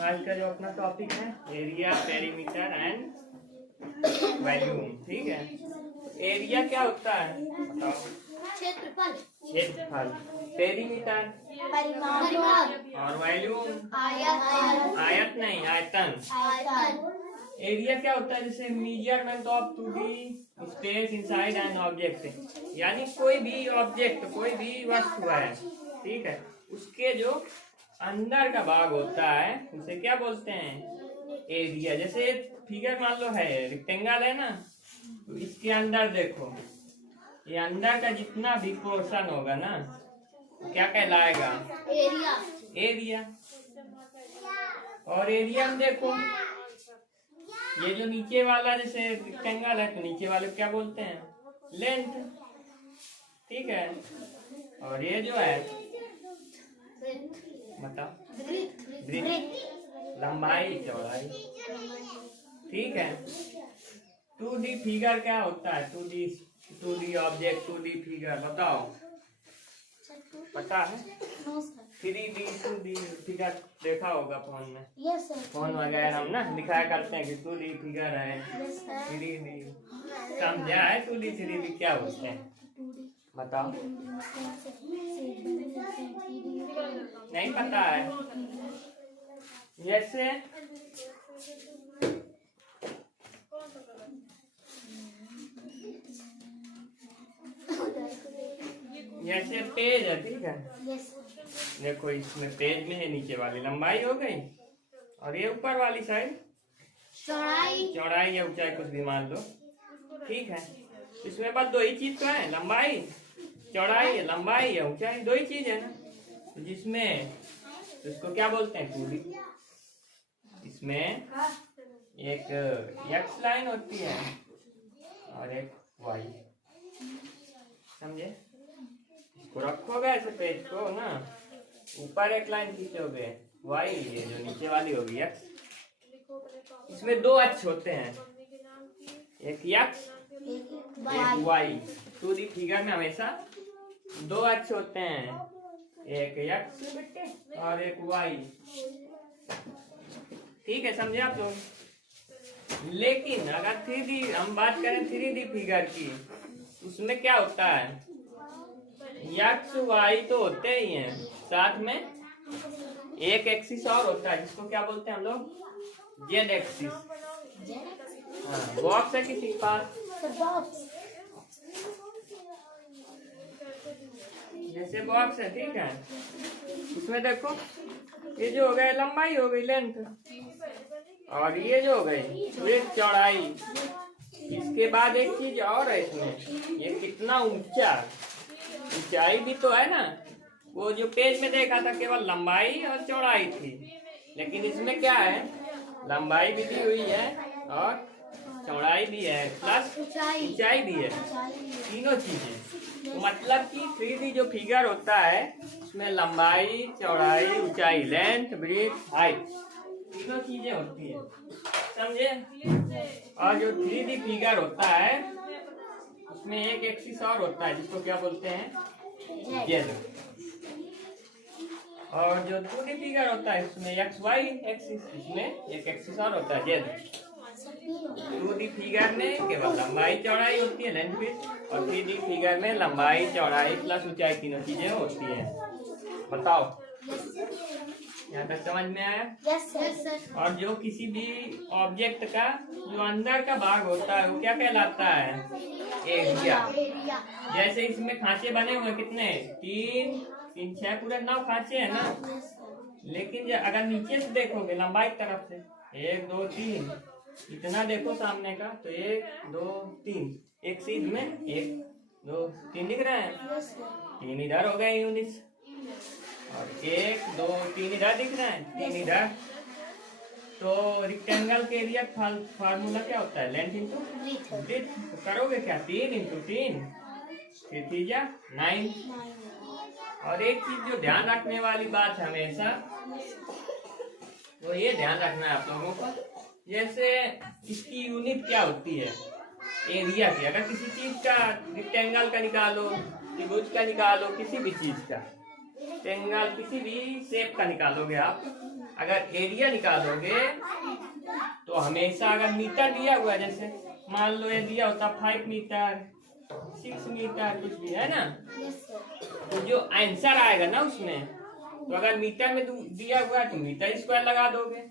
आज का जो अपना टॉपिक है एरिया, पेरीमीटर एंड वॉल्यूम। ठीक है, एरिया क्या होता है बताओ? क्षेत्रफल। क्षेत्रफल। पेरीमीटर परिमाप। और वॉल्यूम आयत। आयत नहीं, आयतन। एरिया क्या होता है? जैसे measurement of to the space inside an object, यानी कोई भी ऑब्जेक्ट, कोई भी वस्तु है, ठीक है, उसके जो अंदर का भाग होता है उसे क्या बोलते हैं? एरिया। जैसे फिगर मान लो है, रेक्टेंगल है ना, तो इसके अंदर देखो, ये अंदर का जितना भी पोर्शन होगा ना, क्या कहलाएगा? एरिया। एरिया। और एरिया में देखो, ये जो नीचे वाला जैसे रेक्टेंगल है, तो नीचे वाले को क्या बोलते हैं? लेंथ। ठीक है, और ये जो है बताओ? लंबाई, चौड़ाई। ठीक है, 2D फिगर क्या होता है? 2D ऑब्जेक्ट, 2D फिगर बताओ, पता है? 3D 2D फिगर देखा होगा फोन में। Yes sir. फोन वगैरह हम ना दिखाया करते हैं कि 2D फिगर है, 3D। समझा है 2D 3D क्या होते हैं? बताओ। नहीं पता है? जैसे जैसे पेज है, ठीक है, देखो इसमें पेज में है, नीचे वाली लंबाई हो गई और ये ऊपर वाली साइड चौड़ाई या ऊंचाई, कुछ भी मान लो। ठीक है, इसमें बस दो ही चीज तो है, लंबाई चौड़ाई, लंबाई या ऊंचाई, दो ही चीज है ना। तो जिसमें तो इसको क्या बोलते हैं? 2D। इसमें एक एक्स लाइन होती है और एक वाई। समझे? इसको रखोगे ऐसे पेज को ना, ऊपर एक लाइन खींचोगे वाई, ये जो नीचे वाली होगी एक्स। इसमें दो अक्ष होते हैं, एक एक्स एक वाई। 2D फिगर में हमेशा दो अक्ष होते हैं, एक एक्स और एक वाई। ठीक है, समझे आप लोग? लेकिन अगर 3D हम बात करें 3D फिगर की, उसमें क्या होता है? एक्स वाई तो होते ही हैं, साथ में एक एक्सिस और होता है, जिसको क्या बोलते हैं हम लोग? Z axis. हाँ, बॉक्स है किसी के पास? जैसे बॉक्स है, ठीक है, इसमें देखो, ये जो हो गए लंबाई हो गई, लेंथ, और ये जो हो गई ये चौड़ाई। इसके बाद एक चीज और है इसमें, ये कितना ऊंचा, ऊंचाई भी तो है ना। वो जो पेज में देखा था केवल लंबाई और चौड़ाई थी, लेकिन इसमें क्या है? लंबाई भी दी हुई है और चौड़ाई भी है, प्लस ऊंचाई भी है, तीनों चीजें। तो मतलब कि 3D जो फिगर होता है उसमें लंबाई, चौड़ाई, ऊंचाई, लेंथ, ब्रीथ, हाइट, तीनों चीजें होती है। समझे? और जो 3D फिगर होता है उसमें एक एक्सिस और होता है, जिसको क्या बोलते हैं? जेड। और जो 2D फिगर होता है उसमें एक्स वाई एक्सिस, इसमें एक एक्सिस और होता है, जेड। 2D फिगर में केवल लंबाई चौड़ाई होती है, लेंथ विड्थ, और 3D फिगर में लंबाई चौड़ाई प्लस ऊंचाई, तीनों चीजें होती हैं। बताओ, यहाँ तक समझ में आया? Yes sir. और जो किसी भी ऑब्जेक्ट का जो अंदर का भाग होता है वो क्या कहलाता है? एरिया। जैसे इसमें खांचे बने हुए कितने? 3 6 पूरे 9 खांचे हैं ना। लेकिन अगर नीचे से देखोगे लंबाई की तरफ से, 1 2 3 इतना देखो सामने का, तो 1 2 3, एक सीध में 1 2 3 दिख रहे हैं, 3 इधर हो गए 19, और 1 2 3 इधर दिख रहे हैं, 3 इधर। तो रेक्टेंगल के एरिया फार्मूला क्या होता है? Length into breadth. तो करोगे क्या? 3 इंटू 3, 9। और एक चीज जो ध्यान रखने वाली बात है हमेशा, तो ये ध्यान रखना है आप लोगों को, जैसे इसकी यूनिट क्या होती है? एरिया की। अगर किसी चीज का रेक्टेंगल का निकालो, त्रिभुज का निकालो, किसी भी चीज का, ट्रायंगल किसी भी शेप का निकालोगे आप, अगर एरिया निकालोगे तो हमेशा अगर मीटर दिया हुआ है, जैसे मान लो ये दिया होता 5 मीटर 6 मीटर कुछ भी है ना, तो जो आंसर आएगा ना उसमें, तो अगर मीटर में दिया हुआ है तो मीटर स्क्वायर लगा दोगे,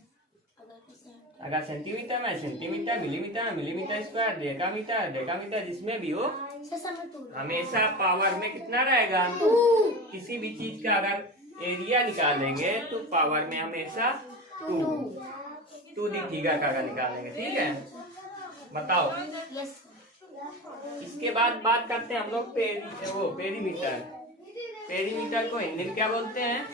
अगर सेंटीमीटर में सेंटीमीटर, मिलीमीटर में मिलीमीटर स्क्वायर, डेकामीटर डेकामीटर, जिसमें भी हो हमेशा पावर में कितना रहेगा। किसी भी चीज का अगर एरिया निकालेंगे तो पावर में हमेशा 2 दी फिगर का अगर निकालेंगे, ठीक है। बताओ, इसके बाद बात करते हैं हम लोग पेरीमीटर। पेरीमीटर को हिंदी में क्या बोलते हैं?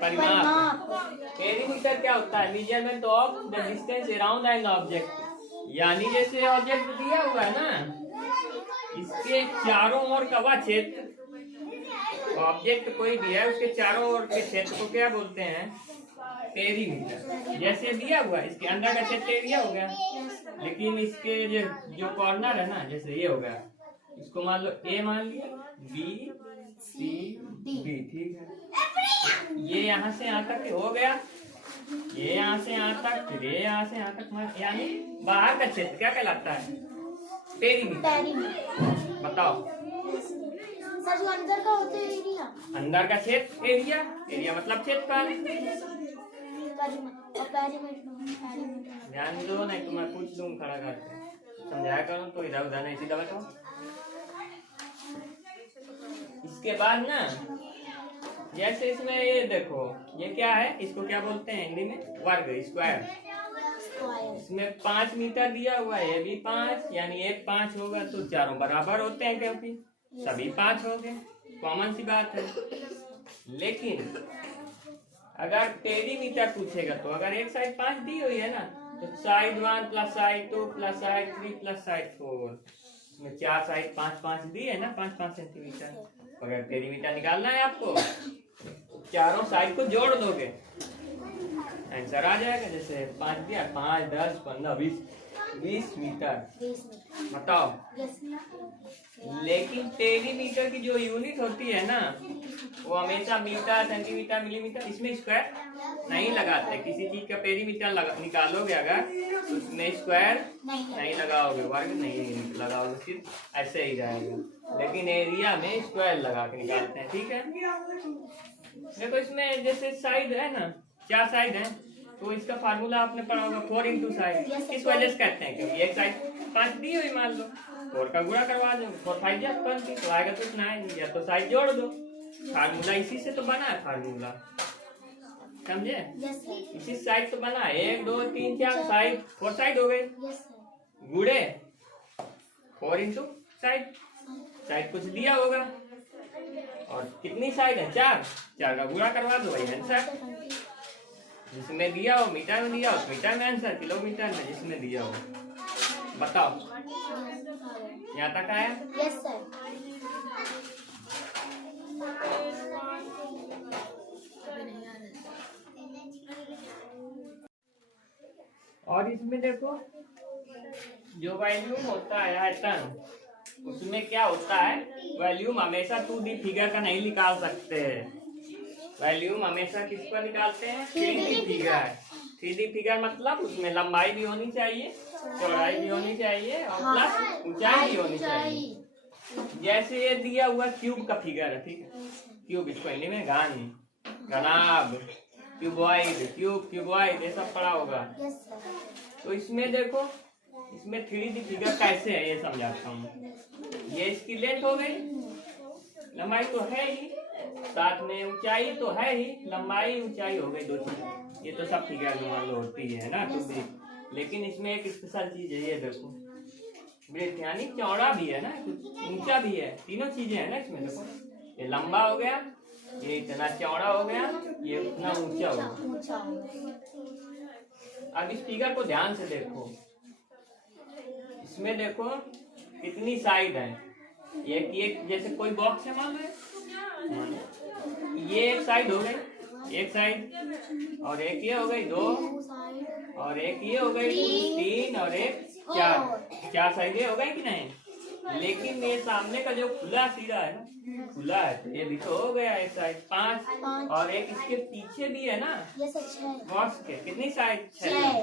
परिमाप। पेरीमीटर क्या होता है? Measurement of the distance around an object, यानी जैसे ऑब्जेक्ट दिया हुआ है ना, इसके चारों ओर का वह क्षेत्र, ऑब्जेक्ट कोई भी है उसके चारों ओर के क्षेत्र को क्या बोलते हैं? पेरीमीटर। जैसे दिया हुआ है इसके अंदर का क्षेत्र एरिया हो गया, लेकिन इसके जो कॉर्नर है ना, जैसे ये हो गया, इसको मान लो ए मान लिया, बी सी डी, ठीक है। ये यहाँ से यहाँ तक हो गया, ये यहाँ से यहाँ तक, फिर ये यहाँ से यहाँ तक, यानी बाहर का क्षेत्र क्या कहलाता है? पेरीमीटर। बताओ सर, जो अंदर का होता है एरिया, अंदर का क्षेत्र एरिया, एरिया मतलब क्षेत्रफल। ध्यान दो, नहीं तो मैं पूछ लूँ खड़ा करके, समझाया करो तो इधर उधर नहीं, सीधा बताओ। इसके बाद ना, जैसे इसमें ये देखो, ये क्या है, इसको क्या बोलते हैं हिंदी में? वर्ग, स्क्वायर। इसमें 5 मीटर दिया हुआ है, ये भी 5, यानी एक 5 होगा तो चारों बराबर होते हैं, क्योंकि सभी 5 हो गए, कॉमन सी बात है। लेकिन अगर पेरीमीटर पूछेगा तो अगर एक साइड 5 दी हुई है ना, तो side 1 plus side 2 plus side 3 plus side 4, इसमें 4 साइड 5-5 दी है ना, 5-5 सेंटीमीटर। अगर पेरीमीटर निकालना है आपको, चारों साइड को जोड़ दोगे, आंसर आ जाएगा। जैसे 5 दिया, 5 10 15 20 मीटर। बताओ, लेकिन पेरीमीटर की जो यूनिट होती है ना, वो हमेशा मीटर सेंटीमीटर मिलीमीटर, इसमें स्क्वायर नहीं लगाते। किसी चीज का पेरीमीटर निकालोगे अगर, तो उसमें स्क्वायर नहीं लगाओगे, वर्ग नहीं लगाओगे, सिर्फ ऐसे ही जाएगा। लेकिन एरिया में स्क्वायर लगा के निकालते हैं, ठीक है। देखो इसमें जैसे साइड है ना, 4 साइड है, तो इसका फार्मूला आपने पढ़ा होगा 4 इंटू साइड। किस वजह से कहते हैं? क्योंकि एक साइड 5 दी हुई, मान लो 4 का गुणा करवा दो, 4 5 जा 20, तो आएगा तो इतना है, या तो साइड जोड़ दो। फार्मूला इसी से तो बना है, फार्मूला समझे? इसी साइड तो बना है, 1 2 3 4 साइड, 4 साइड हो गई, गुणे 4 इंटू साइड, साइड कुछ दिया होगा, और कितनी साइड है? 4 का गुणा करवा दो, वही आंसर। जिसमें दिया हो मीटर में दिया हो, मीटर में आंसर, किलोमीटर में जिसमें दिया हो। बताओ, यहाँ तक आया? Yes sir. और इसमें देखो, जो वॉल्यूम होता है आयतन, उसमें क्या होता है? वॉल्यूम हमेशा 2D फिगर का नहीं निकाल सकते हैं। वॉल्यूम हमेशा किसको निकालते हैं? 3D figure. 3D फिगर मतलब उसमें लंबाई भी होनी चाहिए, चौड़ाई भी होनी चाहिए, और प्लस ऊंचाई भी होनी चाहिए। जैसे ये दिया हुआ क्यूब का फिगर है, ठीक है, क्यूब, इसको हिंदी में घन, घनाभ, क्यूबॉइड, क्यूबॉइड, ये सब पढ़ा होगा। तो इसमें देखो, इसमें 3D फिगर कैसे है ये समझाता हूँ। ये इसकी लेंथ हो गई, लंबाई तो है ही, साथ में ऊंचाई तो है ही, लंबाई ऊंचाई हो गई, 2 चीज। ये तो सब फिगर में मान लो होती है ना, तो लेकिन इसमें एक स्पेशल चीज है, ये देखो, ब्रेथ, यानी चौड़ा भी है ना, ऊंचा भी है, तीनों चीजें है ना इसमें। देखो, ये लंबा हो गया, ये इतना चौड़ा हो गया, ये उतना ऊंचा हो गया। अब इस फिगर को ध्यान से देखो, इसमें देखो कितनी साइड है। एक जैसे कोई बॉक्स है, मान लो ये एक साइड हो गई, एक साइड, और एक ये हो गई 2, और एक ये हो गई 3, और एक 4 साइड ये हो गई कि नहीं? लेकिन ये सामने का जो खुला सिरा है ना, खुला है, तो ये भी तो हो गया एक साइड 5 और एक इसके पीछे भी है ना यस अच्छा है। बॉक्स के, कितनी साइड 6।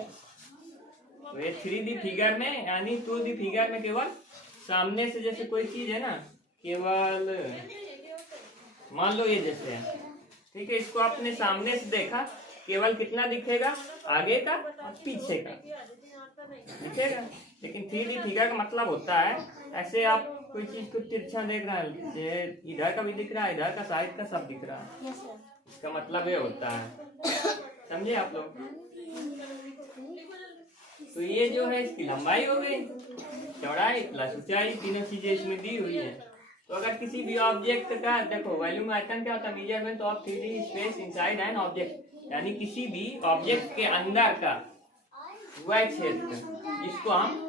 तो ये 3D फिगर में यानी 2D फिगर में केवल सामने से, जैसे कोई चीज है ना, केवल मान लो ये जैसे है, ठीक है, इसको आपने सामने से देखा, केवल कितना दिखेगा, आगे का और पीछे का दिखेगा। लेकिन 3D फिगर का मतलब होता है, ऐसे आप कोई चीज को तिरछा देख रहा है, ये इधर का भी दिख रहा है, इधर का साइड का सब दिख रहा है, यस सर। इसका मतलब ये होता है। समझे आप लोग? तो ये जो है इसकी लंबाई हो गई, चौड़ाई प्लस ऊंचाई, तीनों चीजें इसमें दी हुई है। तो अगर किसी भी ऑब्जेक्ट का देखो, वॉल्यूम आयतन क्या होता है, measurement of 3D space inside an object, यानी किसी भी ऑब्जेक्ट के अंदर का वह क्षेत्र जिसको हम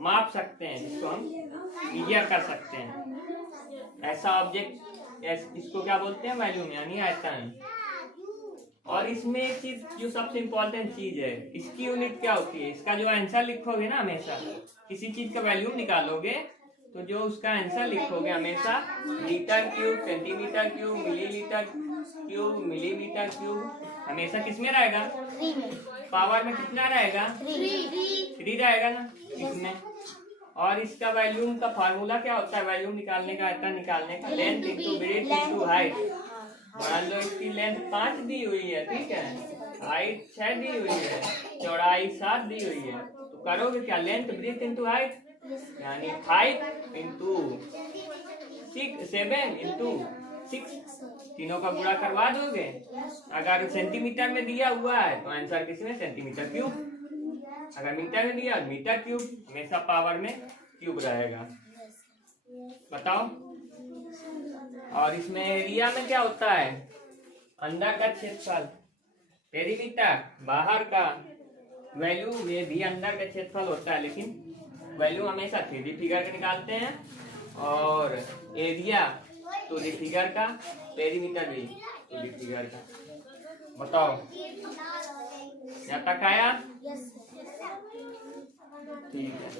माप सकते हैं, जिसको हम मेजर कर सकते हैं, ऐसा ऑब्जेक्ट, इसको क्या बोलते हैं, वॉल्यूम यानी आयतन। और इसमें एक चीज जो सबसे इम्पोर्टेंट चीज है, इसकी यूनिट क्या होती है, इसका जो आंसर लिखोगे ना, हमेशा किसी चीज का वॉल्यूम निकालोगे तो जो उसका आंसर लिखोगे हमेशा metre cube, centimetre cube, millilitre cube, millimetre cube, हमेशा किसमें रहेगा, 3 में। पावर में कितना रहेगा, 3 रहेगा ना इसमें। और इसका वॉल्यूम का फार्मूला क्या होता है, वॉल्यूम निकालने का, आयतन निकालने का, length into breadth into height. मान लो इसकी लेंथ 5 दी हुई है, ठीक है, हाइट 6 दी हुई है, चौड़ाई 7 दी हुई है, तो करोगे क्या, लेंथ ब्रेथ इंटू हाइट, यानी 5 इंटू 7 इंटू 6, तीनों का गुणा करवा दोगे। अगर सेंटीमीटर में दिया हुआ है तो आंसर किसमें, सेंटीमीटर क्यूब, अगर मीटर में दिया मीटर क्यूब, हमेशा पावर में क्यूब रहेगा। बताओ। और इसमें एरिया में क्या होता है, अंदर का क्षेत्रफल, पेरीमीटर बाहर का, वैल्यू ये भी अंदर का क्षेत्रफल होता है, लेकिन वैल्यू हमेशा 3D फिगर का निकालते हैं, और एरिया 2D फिगर का, पेरीमीटर भी 2D फिगर का। बताओ, यहाँ तक आया? यस ठीक है।